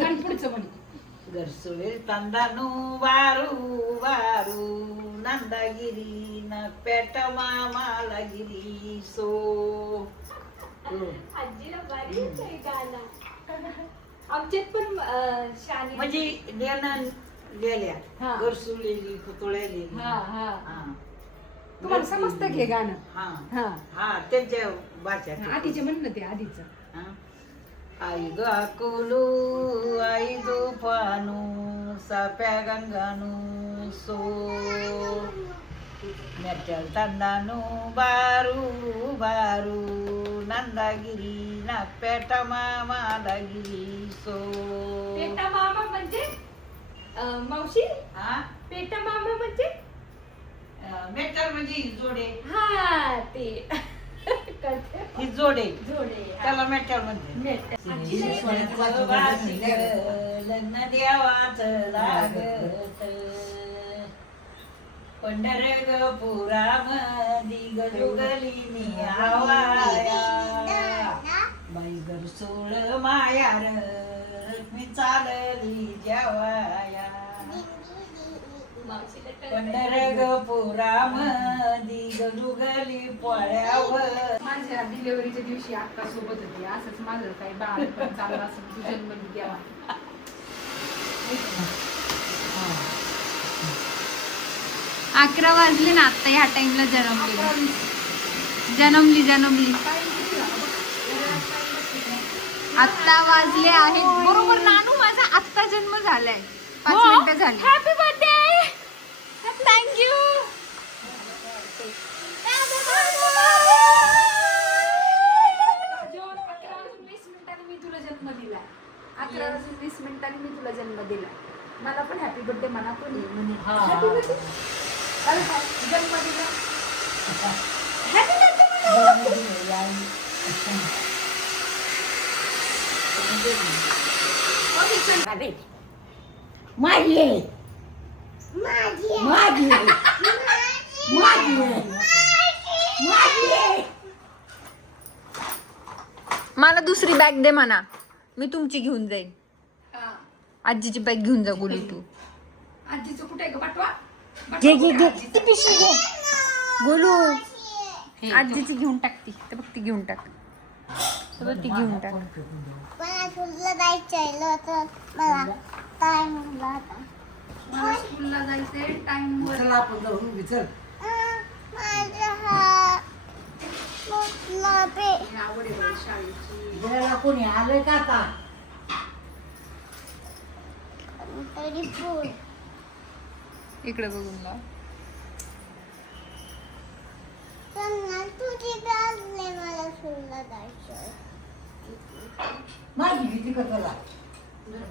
गाणं पुढचं म्हण. गरसुळे तांदानू वारू वारू नंदागिरी न पेट मामाला गिरी सो. आजीला भारीच आहे गाणं. आमच्यात पण शानी म्हणजे लेणं लिहिल्या हा. गरसुळेली पुतळेली. हा हा तुम्हाला समजतं की हे गाणं? हा हा हा त्यांच्या भाषेत. आधीचे म्हण ना ते आधीच. हा. आई गाकुलू आई दुपानू साप्या गंगानू सो मेटल तंदानू बारू बारू नंदागिरी ना पेट मामालागिरी सो. पेटा मामा म्हणजे मावशी. हा पेटा मामा म्हणजे मेटल म्हणजे जोडे. हा ते करते. ही जोडे जोडे त्याला मेटल म्हणते. लग्न देवाच लागत पंढर ग पुरामदी गलुगली आवाया बाई गरसोळ मायार मी चालली जेवाया पंढर ग पुरामदी गलुगली पोळ्यावर. माझ्या डिलिव्हरीच्या दिवशी अक्का सोबत होती. असंच माझं काही बाळ चाललं असं तू जन्म द्यावा. 11 वाजले ना आता ह्या टाइमला जन्मली. आत्ता वाजले आहेत बरोबर. नानू माझा आत्ता जन्म झालाय. 5 मिनिटं झाली. Happy birthday. थँक्यू. जॉन 11 वाजून 20 मिनिटांनी मी तुला जन्म दिला. 11 वाजून 20 मिनिटांनी मी तुला जन्म दिला. मला पण हॅपी बर्थडे म्हणा कोणी म्हणे. हॅपी बर्थडे जन्म दिला. Happy birthday. माझी माझी मला दुसरी बॅग दे म्हणा. मी तुमची घेऊन जाईन. आजीची बॅग घेऊन जा गोलू तू. आजीचं कुठे ग पाठवा. घे घे घे ती पिशवी घे गोलू. आजीची घेऊन टाकती तर बघ ती घेऊन टाक. तर बघ ती घेऊन टाक. मला स्कूलला जायचंय तर मला टाइम होता. मला स्कूलला जायचंय टाइम वर. चला आपण जाऊ चल. माझा हा मोठला पे आवड आहे शाळेची. घराला कोणी आलंय का आता? तरी फुल इकडे बघून लाव. त्यांना तुझी गाजले मला स्कूलला जायचंय. माझी भीती का चला.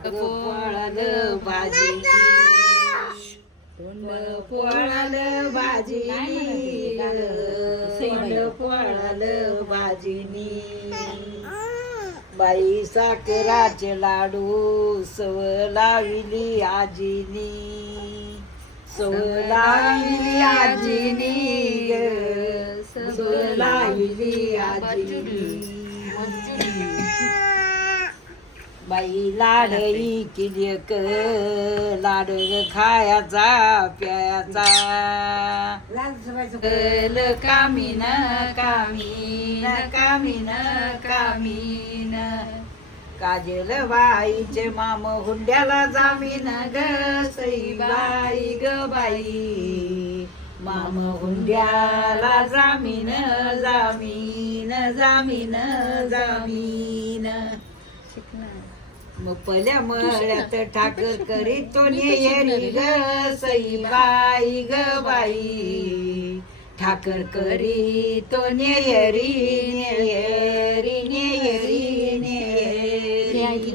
पोळालं भाजी तोंड पोळालं भाजी तोंड पोळालं भाजीनी बाई साखराचे लाडू सव लाविली आजीनी सव लाविली आजीनी सव लाविली आजीनी बाई लाडई किलियक लाड खायाचा प्यायचा ल कामीन कामीन कामीन कामीन काजल बाईचे माम हुंड्याला जामीन ग सई बाई ग बाई माम हुंड्याला जामीन जामीन जामीन जामीन मग पल्या मळ्यात ठाकर करीत तो नेयरी ग सई बाई ग बाई ठाकर करी तो नेयरी नेयरी नेयरी नेयरी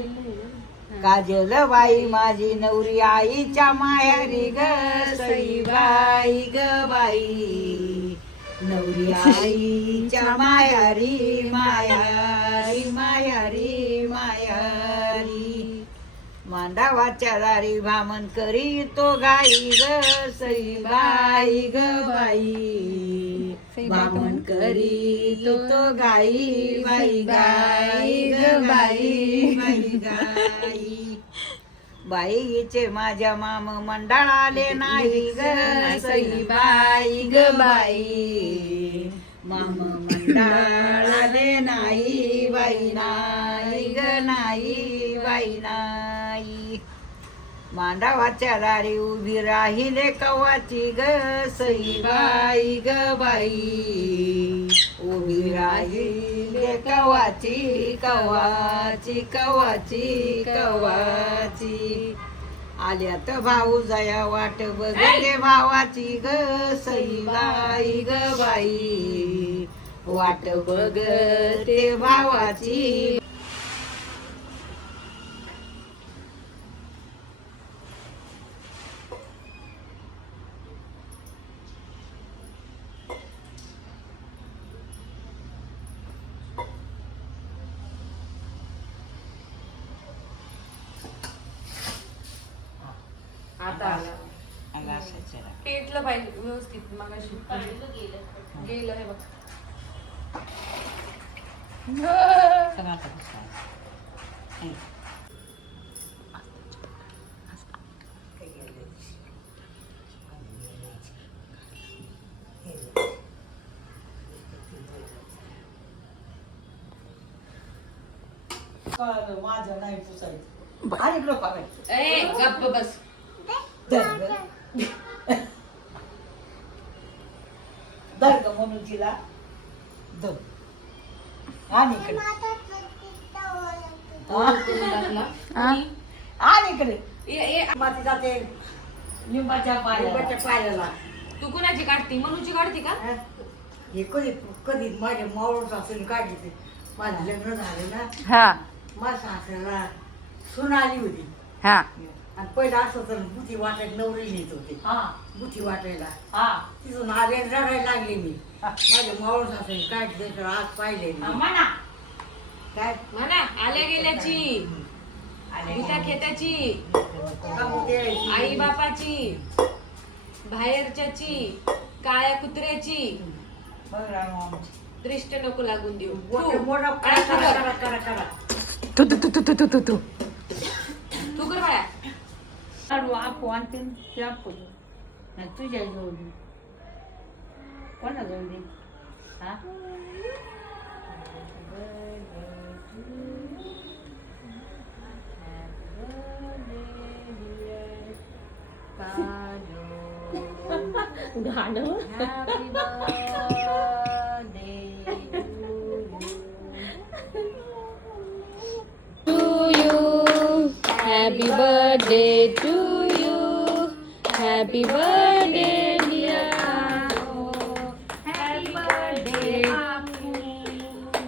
काजल बाई माझी नवरी आईच्या मायारी ग सई बाई ग बाई नवरी आईच्या मायारी मायारी मायारी मायारी मांडावाच्या दारी भामन करी तो गाई ग सई बाई ग बाई बामण करी तो गाई बाई गाई ग बाई बाई गाई बाईचे माझ्या माम मंडळाले नाही ग सई बाई ग बाई माम मंडळाले नाही बाई नाही ग नाही बाई नाही मांडवाच्या दारी उभी राहिले कवाची ग सई बाई ग बाई उभी राहिले कवाची कवाची कवाची कवाची आल्यात भाऊ जया वाट बघले भावाची ग सई बाई ग बाई वाट बघते भावाची आता आला आला असायचं. पेटलं पाहिजे व्यवस्थित मगाशी गेलं हे बघ चला आता बसा. माझं नाही पुसायचं आणि इकडं बघायचं. ए गप्प बस दर्ग म्हणून तिला दर आणि इकडे आणि इकडे माती जाते लिंबाच्या पायाला तू कुणाची काढती मनूची काढती का हे कधी कधी माझ्या मावळ असेल काढली ते माझं लग्न झालं ना हा माझ्या सासऱ्याला सून आली होती हा आणि पहिलं असं तर बुथी वाटायला नवरी नेत होते बुथी वाटायला तिथून आले रडायला लागले मी माझ्या मावळ सासऱ्याने काढले तर आज पाहिले काय म्हणा आल्या गेल्याची विटा खेत्याची आई बापाची बाहेरच्याची काळ्या कुत्र्याची दृष्ट नको लागून देऊ तू तू तू तू तू तू तू तू कर बाळा तुझ्या जवळ कोणा जवळ हा गाणं Happy birthday to you. Happy birthday, dear Aku. Happy birthday, Aku.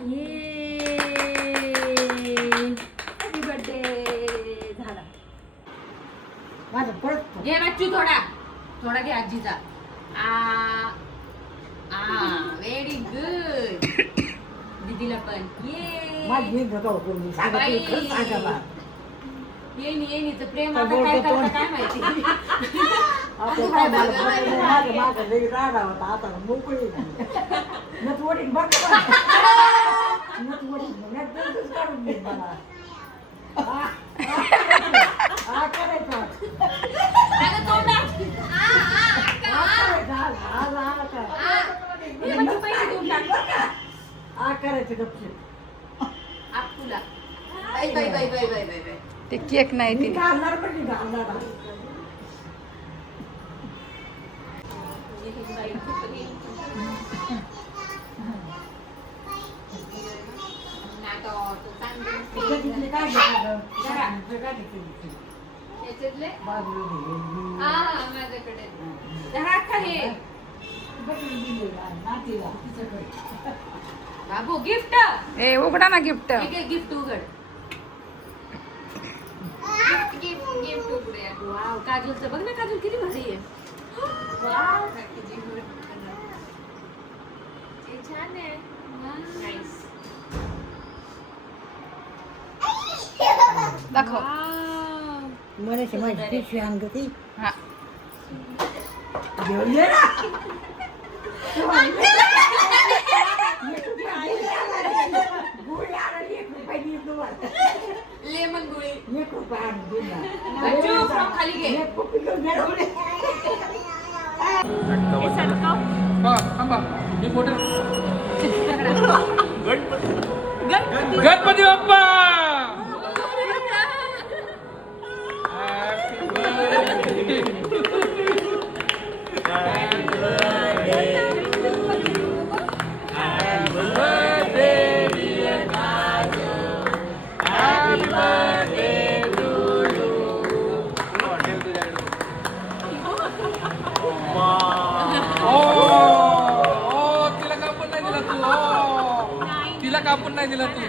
Yay. Happy birthday. झाला. माझं परत घे बच्चू थोडा थोडा घे आजीचा व्हेरी गुड दीदीला पण ये माझी होतो मी सांगा येणी तर प्रेम आता काय करता काय माहिती माझं लई राडा होता आता मोकळी नटवडी बघ नटवडी काढून दे मला करायचं करायचं गपचूप तुला bye bye bye bye bye bye bye ते केक नाही ते घालणार पण घालणार त्याच्यातले माझ्याकडे जरा हे बाबू गिफ्ट ए उघडा ना गिफ्ट गिफ्ट उघड गिफ्ट उघडूया वाव काजलचं बघ ना काजल किती भारी आहे वाव हे छान आहे नाईस दाखव मला माझी पिशवी आणतो ती हा घेऊन ये ना गोळी आणली 1 रुपयाची तुम्हाला. लेमन गोळी 1 रुपया आणून दिला. बच्चू, फ्रॉक खाली घे. एक पप्पीला मिळवले. गणपती बाप्पा तिला कापून नाही दिला तू